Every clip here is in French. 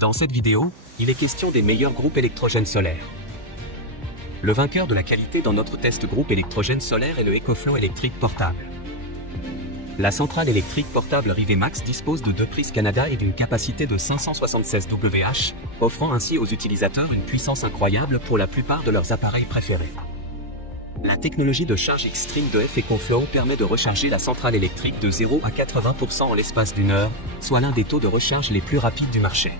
Dans cette vidéo, il est question des meilleurs groupes électrogènes solaires. Le vainqueur de la qualité dans notre test groupe électrogène solaire est le EcoFlow électrique portable. La centrale électrique portable Rivet Max dispose de 2 prises Canada et d'une capacité de 576 Wh, offrant ainsi aux utilisateurs une puissance incroyable pour la plupart de leurs appareils préférés. La technologie de charge extreme de EcoFlow permet de recharger la centrale électrique de 0 à 80% en l'espace d'une heure, soit l'un des taux de recharge les plus rapides du marché.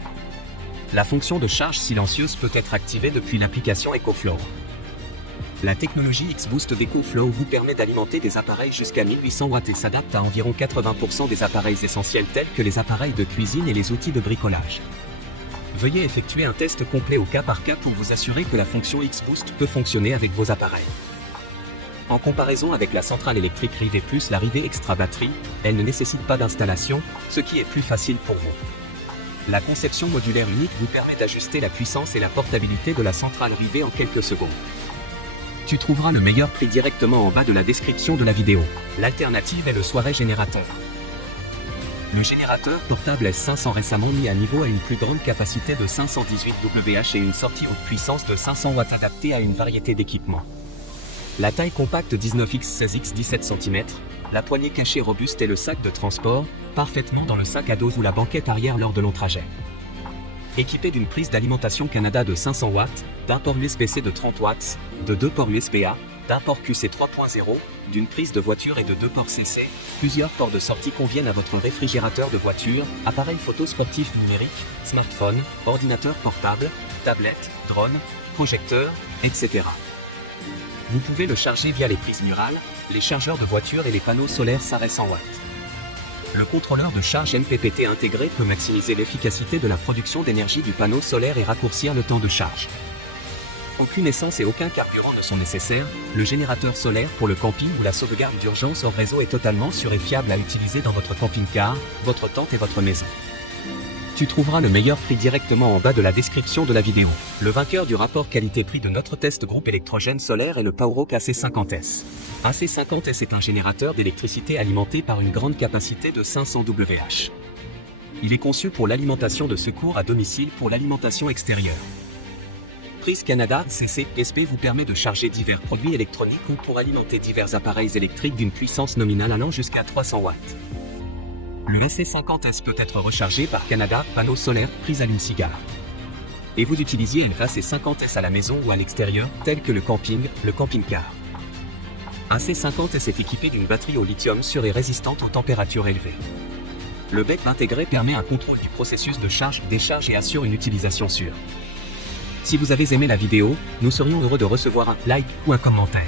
La fonction de charge silencieuse peut être activée depuis l'application EcoFlow. La technologie X-Boost d'EcoFlow vous permet d'alimenter des appareils jusqu'à 1800 watts et s'adapte à environ 80% des appareils essentiels tels que les appareils de cuisine et les outils de bricolage. Veuillez effectuer un test complet au cas par cas pour vous assurer que la fonction X-Boost peut fonctionner avec vos appareils. En comparaison avec la centrale électrique Rivet Plus, la Rivet Extra Batterie, elle ne nécessite pas d'installation, ce qui est plus facile pour vous. La conception modulaire unique vous permet d'ajuster la puissance et la portabilité de la centrale Rivet en quelques secondes. Tu trouveras le meilleur prix directement en bas de la description de la vidéo. L'alternative est le Soirée Générateur. Le générateur portable S500 récemment mis à niveau a une plus grande capacité de 518 Wh et une sortie haute puissance de 500 watts adaptée à une variété d'équipements. La taille compacte 19x16x 17 cm, la poignée cachée robuste et le sac de transport, parfaitement dans le sac à dos ou la banquette arrière lors de longs trajets. Équipé d'une prise d'alimentation Canada de 500 watts, d'un port USB-C de 30 watts, de 2 ports USB-A, d'un port QC 3.0, d'une prise de voiture et de 2 ports CC, plusieurs ports de sortie conviennent à votre réfrigérateur de voiture, appareil photo sportif numérique, smartphone, ordinateur portable, tablette, drone, projecteur, etc. Vous pouvez le charger via les prises murales, les chargeurs de voiture et les panneaux solaires SARE 100 watts. Le contrôleur de charge MPPT intégré peut maximiser l'efficacité de la production d'énergie du panneau solaire et raccourcir le temps de charge. Aucune essence et aucun carburant ne sont nécessaires, le générateur solaire pour le camping ou la sauvegarde d'urgence hors réseau est totalement sûr et fiable à utiliser dans votre camping-car, votre tente et votre maison. Tu trouveras le meilleur prix directement en bas de la description de la vidéo. Le vainqueur du rapport qualité-prix de notre test groupe électrogène solaire est le Powerrock AC50S. AC50S est un générateur d'électricité alimenté par une grande capacité de 500 Wh. Il est conçu pour l'alimentation de secours à domicile pour l'alimentation extérieure. Prise Canada CC-SP vous permet de charger divers produits électroniques ou pour alimenter divers appareils électriques d'une puissance nominale allant jusqu'à 300 watts. Le AC50S peut être rechargé par Canada, panneau solaire, prise allume-cigare. Et vous utilisiez un AC50S à la maison ou à l'extérieur, tel que le camping, le camping-car. AC50S est équipé d'une batterie au lithium sûre et résistante aux températures élevées. Le bec intégré permet un contrôle du processus de charge-décharge et assure une utilisation sûre. Si vous avez aimé la vidéo, nous serions heureux de recevoir un like ou un commentaire.